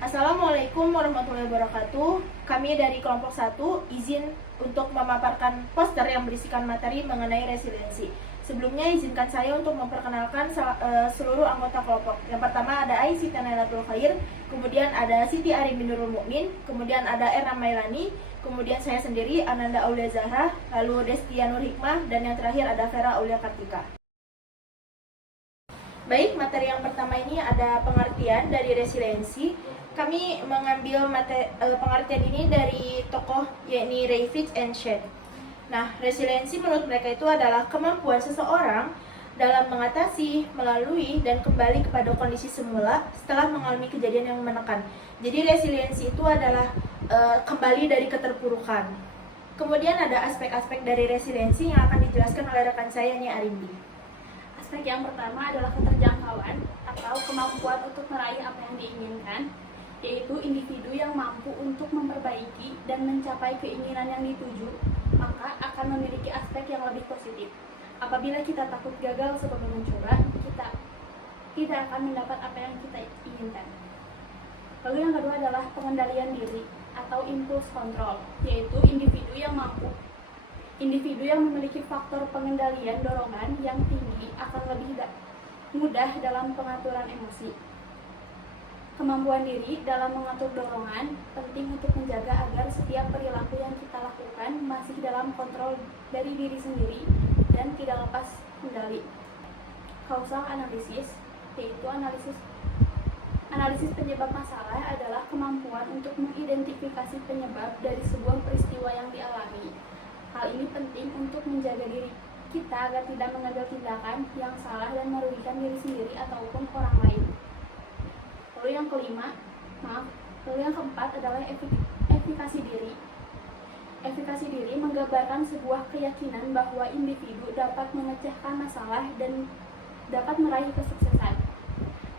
Assalamualaikum warahmatullahi wabarakatuh. Kami dari kelompok 1 izin untuk memaparkan poster yang berisikan materi mengenai resiliensi. Sebelumnya izinkan saya untuk memperkenalkan seluruh anggota kelompok. Yang pertama ada Aisyah Nailatul Khair, kemudian ada Siti Arifin Nurul Mukmin, kemudian ada Erna Mailani, kemudian saya sendiri Ananda Aulia Zahra, lalu Destia Nur Hikmah, dan yang terakhir ada Vera Aulia Kartika. Baik, materi yang pertama ini ada pengertian dari resiliensi. Kami mengambil pengertian ini dari tokoh yakni Ray Fitch and Shedd. Nah, resiliensi menurut mereka itu adalah kemampuan seseorang dalam mengatasi, melalui, dan kembali kepada kondisi semula setelah mengalami kejadian yang menekan. Jadi resiliensi itu adalah kembali dari keterpurukan. Kemudian ada aspek-aspek dari resiliensi yang akan dijelaskan oleh rekan saya nih Arimbi. Aspek yang pertama adalah keterjangkauan atau kemampuan untuk meraih apa yang diinginkan, yaitu individu yang mampu untuk memperbaiki dan mencapai keinginan yang dituju, maka akan memiliki aspek yang lebih positif. Apabila kita takut gagal sebelum mencoba, kita tidak akan mendapat apa yang kita inginkan. Lalu yang kedua adalah pengendalian diri atau impulse control, yaitu individu yang memiliki faktor pengendalian dorongan yang tinggi akan lebih mudah dalam pengaturan emosi. Kemampuan diri dalam mengatur dorongan penting untuk menjaga agar setiap perilaku yang kita lakukan masih dalam kontrol dari diri sendiri dan tidak lepas kendali. Causal analysis, yaitu analisis penyebab masalah adalah kemampuan untuk mengidentifikasi penyebab dari sebuah peristiwa yang dialami. Hal ini penting untuk menjaga diri kita agar tidak mengambil tindakan yang salah dan merugikan diri sendiri ataupun orang lain. Lalu yang keempat adalah efikasi diri. Efikasi diri menggambarkan sebuah keyakinan bahwa individu dapat memecahkan masalah dan dapat meraih kesuksesan.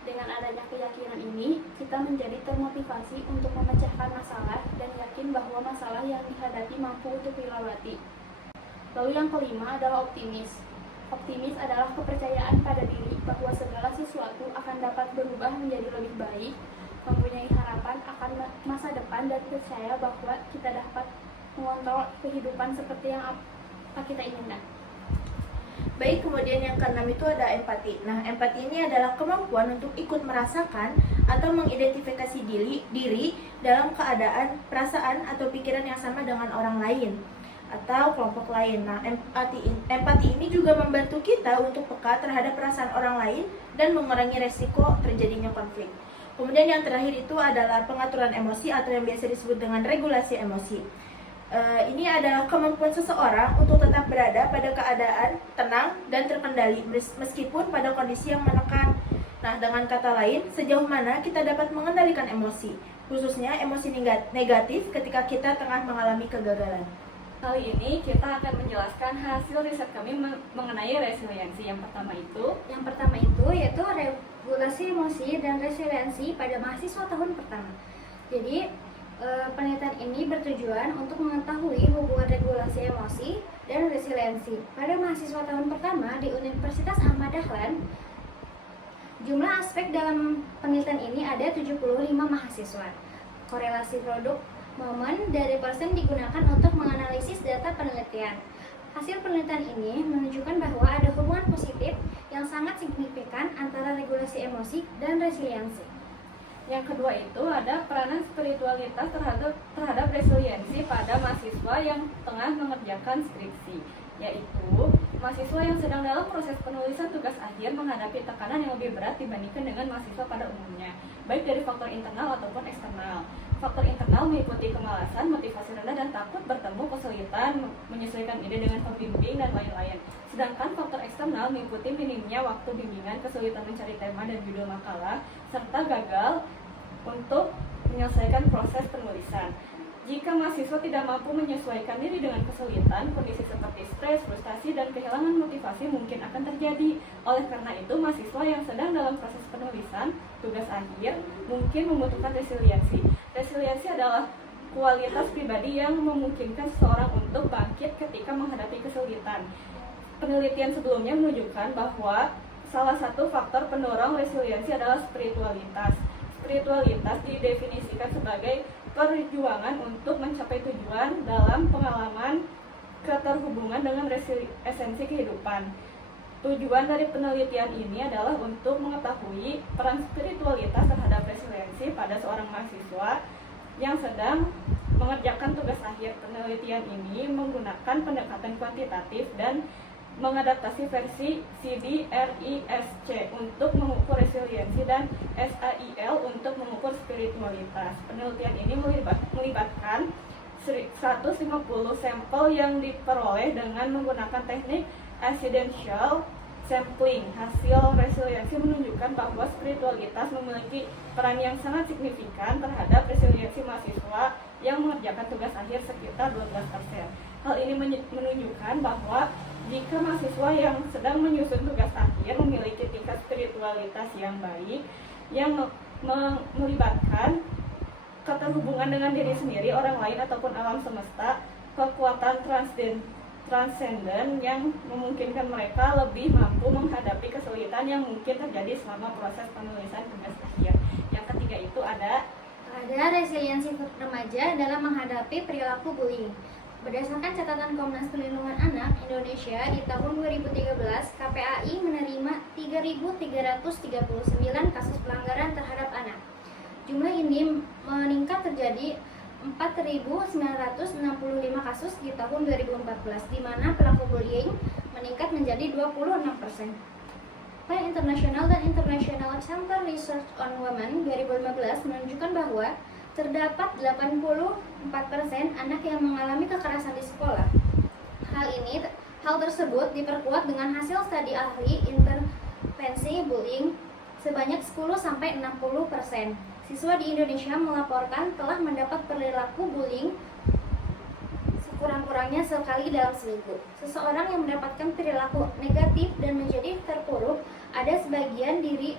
Dengan adanya keyakinan ini, kita menjadi termotivasi untuk memecahkan masalah dan yakin bahwa masalah yang dihadapi mampu untuk dilewati. Lalu yang kelima adalah optimis. Optimis adalah kepercayaan pada diri bahwa segala sesuatu akan dapat berubah menjadi lebih baik, mempunyai harapan akan masa depan dan percaya bahwa kita dapat mengontrol kehidupan seperti yang apa kita inginkan. Baik, kemudian yang keenam itu ada empati. Nah, empati ini adalah kemampuan untuk ikut merasakan atau mengidentifikasi diri dalam keadaan, perasaan, atau pikiran yang sama dengan orang lain atau kelompok lain. Nah, empati ini juga membantu kita untuk peka terhadap perasaan orang lain dan mengurangi resiko terjadinya konflik. Kemudian yang terakhir itu adalah pengaturan emosi atau yang biasa disebut dengan regulasi emosi. Ini adalah kemampuan seseorang untuk tetap berada pada keadaan tenang dan terkendali meskipun pada kondisi yang menekan. Nah, dengan kata lain, sejauh mana kita dapat mengendalikan emosi, khususnya emosi negatif ketika kita tengah mengalami kegagalan. Kali ini kita akan menjelaskan hasil riset kami mengenai resiliensi. Yang pertama itu yaitu regulasi emosi dan resiliensi pada mahasiswa tahun pertama. Jadi penelitian ini bertujuan untuk mengetahui hubungan regulasi emosi dan resiliensi pada mahasiswa tahun pertama di Universitas Ahmad Dahlan. Jumlah aspek dalam penelitian ini ada 75 mahasiswa. Korelasi produk momen dari persen digunakan untuk menganalisis data penelitian. Hasil penelitian ini menunjukkan bahwa ada hubungan positif yang sangat signifikan antara regulasi emosi dan resiliensi. Yang kedua itu ada peranan spiritualitas terhadap resiliensi pada mahasiswa yang tengah mengerjakan skripsi, yaitu mahasiswa yang sedang dalam proses penulisan tugas akhir menghadapi tekanan yang lebih berat dibandingkan dengan mahasiswa pada umumnya, baik dari faktor internal ataupun eksternal. Faktor internal meliputi kemalasan, motivasi rendah, dan takut bertemu kesulitan, menyesuaikan ide dengan pembimbing, dan lain-lain. Sedangkan faktor eksternal meliputi minimnya waktu bimbingan, kesulitan mencari tema dan judul makalah, serta gagal untuk menyelesaikan proses penulisan. Jika mahasiswa tidak mampu menyesuaikan diri dengan kesulitan, kondisi seperti stres, frustasi, dan kehilangan motivasi mungkin akan terjadi. Oleh karena itu, mahasiswa yang sedang dalam proses penulisan tugas akhir mungkin membutuhkan resiliensi. Resiliensi adalah kualitas pribadi yang memungkinkan seseorang untuk bangkit ketika menghadapi kesulitan. Penelitian sebelumnya menunjukkan bahwa salah satu faktor pendorong resiliensi adalah spiritualitas. spiritualitas didefinisikan sebagai perjuangan untuk mencapai tujuan dalam pengalaman keterhubungan dengan esensi kehidupan. Tujuan dari penelitian ini adalah untuk mengetahui peran spiritualitas terhadap resiliensi pada seorang mahasiswa yang sedang mengerjakan tugas akhir. Penelitian ini menggunakan pendekatan kuantitatif dan mengadaptasi versi CBRISC untuk mengukur resiliensi dan SAIL untuk mengukur spiritualitas. Penelitian ini melibatkan 150 sampel yang diperoleh dengan menggunakan teknik accidental sampling. Hasil resiliensi menunjukkan bahwa spiritualitas memiliki peran yang sangat signifikan terhadap resiliensi mahasiswa yang mengerjakan tugas akhir sekitar 12%. Hal ini menunjukkan bahwa jika mahasiswa yang sedang menyusun tugas akhir memiliki tingkat spiritualitas yang baik, yang melibatkan keterhubungan dengan diri sendiri, orang lain, ataupun alam semesta, kekuatan transenden yang memungkinkan mereka lebih mampu menghadapi kesulitan yang mungkin terjadi selama proses penulisan tugas akhir. Yang ketiga itu ada resiliensi remaja dalam menghadapi perilaku bullying. Berdasarkan catatan Komnas Perlindungan Anak Indonesia di tahun 2013, KPAI menerima 3.339 kasus pelanggaran terhadap anak. Jumlah ini meningkat terjadi 4.965 kasus di tahun 2014, di mana pelaku bullying meningkat menjadi 26%. Plan International dan International Center Research on Women 2015 menunjukkan bahwa terdapat 84% anak yang mengalami kekerasan di sekolah. Hal tersebut diperkuat dengan hasil studi ahli intervensi bullying sebanyak 10-60%. Siswa di Indonesia melaporkan telah mendapat perilaku bullying sekurang-kurangnya sekali dalam seminggu. Seseorang yang mendapatkan perilaku negatif dan menjadi terpuruk, ada sebagian dari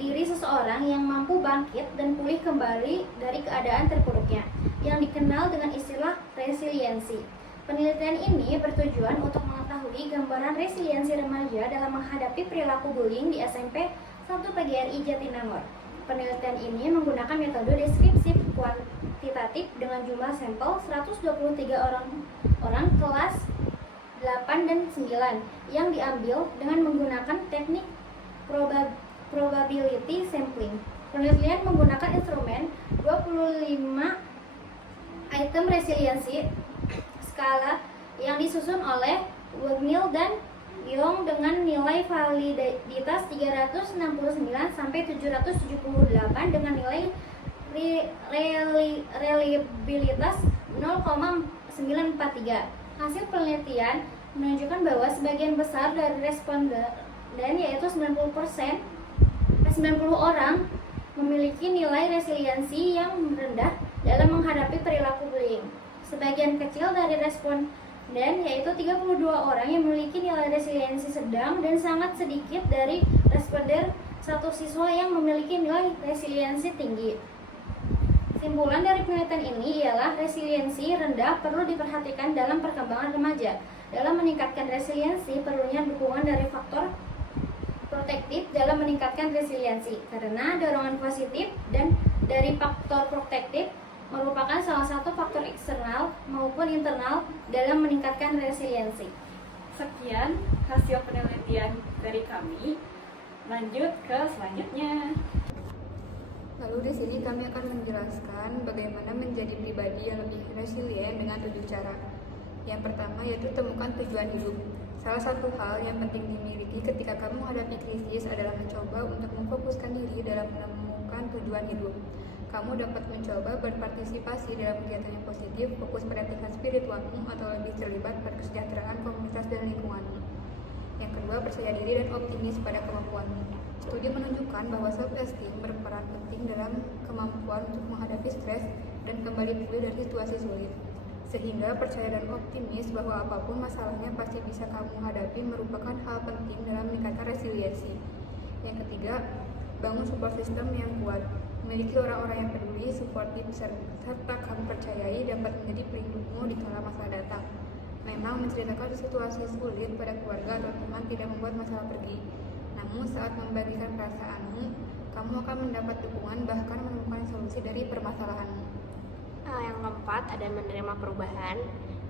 diri seseorang yang mampu bangkit dan pulih kembali dari keadaan terpuruknya, yang dikenal dengan istilah resiliensi. Penelitian ini bertujuan untuk mengetahui gambaran resiliensi remaja dalam menghadapi perilaku bullying di SMP 1 PGRI Jatinangor. Penelitian ini menggunakan metode deskripsi kuantitatif dengan jumlah sampel 123 orang kelas 8 dan 9 yang diambil dengan menggunakan teknik probability sampling. Penelitian menggunakan instrumen 25 item resiliensi skala yang disusun oleh Wignall dan Young dengan nilai validitas 369 sampai 778 dengan nilai reliabilitas 0,943. Hasil penelitian menunjukkan bahwa sebagian besar dari responden, yaitu 90 orang, memiliki nilai resiliensi yang rendah dalam menghadapi perilaku bullying. Sebagian kecil dari responden, yaitu 32 orang, yang memiliki nilai resiliensi sedang, dan sangat sedikit dari responden satu siswa yang memiliki nilai resiliensi tinggi. Kesimpulan dari penelitian ini ialah resiliensi rendah perlu diperhatikan dalam perkembangan remaja. Dalam meningkatkan resiliensi, perlunya dukungan dari faktor protektif dalam meningkatkan resiliensi, karena dorongan positif dan dari faktor protektif merupakan salah satu faktor eksternal maupun internal dalam meningkatkan resiliensi. Sekian hasil penelitian dari kami. Lanjut ke selanjutnya. Lalu di sini kami akan menjelaskan bagaimana menjadi pribadi yang lebih resilient dengan 7 cara. Yang pertama yaitu temukan tujuan hidup. Salah satu hal yang penting dimiliki ketika kamu menghadapi krisis adalah mencoba untuk memfokuskan diri dalam menemukan tujuan hidup. Kamu dapat mencoba berpartisipasi dalam kegiatan yang positif, fokus pada tingkat spiritualmu, atau lebih terlibat pada kesejahteraan komunitas dan lingkunganmu. Yang kedua, percaya diri dan optimis pada kemampuanmu. Studi menunjukkan bahwa self-esteem berperan penting dalam kemampuan untuk menghadapi stres dan kembali pulih dari situasi sulit. Sehingga percaya dan optimis bahwa apapun masalahnya pasti bisa kamu hadapi merupakan hal penting dalam meningkatkan resiliensi. Yang ketiga, bangun support system yang kuat. Memiliki orang-orang yang peduli, suportif, serta kamu percayai dapat menjadi pelindungmu di kala masa datang. Memang menceritakan situasi sulit pada keluarga atau teman tidak membuat masalah pergi. Namun saat membagikan perasaanmu, kamu akan mendapat dukungan bahkan menemukan solusi dari permasalahanmu. Yang keempat ada menerima perubahan.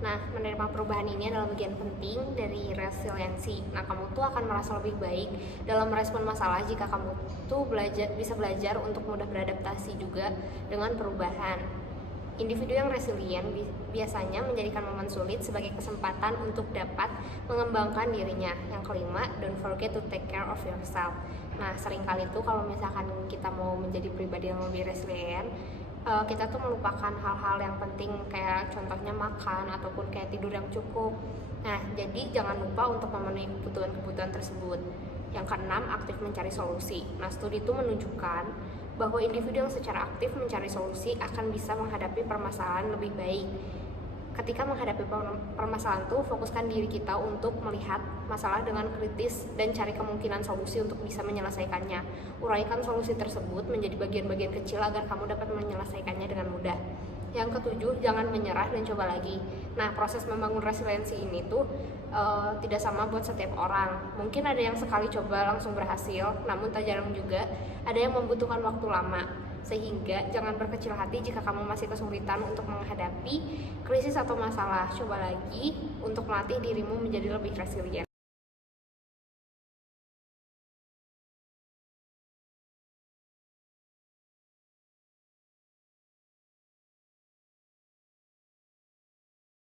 Nah, menerima perubahan ini adalah bagian penting dari resiliensi. Nah, kamu tuh akan merasa lebih baik dalam merespon masalah jika kamu tuh bisa belajar untuk mudah beradaptasi juga dengan perubahan. Individu yang resilient biasanya menjadikan momen sulit sebagai kesempatan untuk dapat mengembangkan dirinya. Yang kelima, don't forget to take care of yourself. Nah, seringkali tuh kalau misalkan kita mau menjadi pribadi yang lebih resilient, kita tuh melupakan hal-hal yang penting kayak contohnya makan ataupun kayak tidur yang cukup. Nah, jadi jangan lupa untuk memenuhi kebutuhan-kebutuhan tersebut. Yang keenam, aktif mencari solusi. Nah, studi itu menunjukkan bahwa individu yang secara aktif mencari solusi akan bisa menghadapi permasalahan lebih baik. Ketika menghadapi permasalahan tuh, fokuskan diri kita untuk melihat masalah dengan kritis dan cari kemungkinan solusi untuk bisa menyelesaikannya. Uraikan solusi tersebut menjadi bagian-bagian kecil agar kamu dapat menyelesaikannya dengan mudah. Yang ketujuh, jangan menyerah dan coba lagi. Nah, proses membangun resiliensi ini tuh tidak sama buat setiap orang. Mungkin ada yang sekali coba langsung berhasil, namun tak jarang juga ada yang membutuhkan waktu lama. Sehingga jangan berkecil hati jika kamu masih kesulitan untuk menghadapi krisis atau masalah. Coba lagi untuk melatih dirimu menjadi lebih resilient.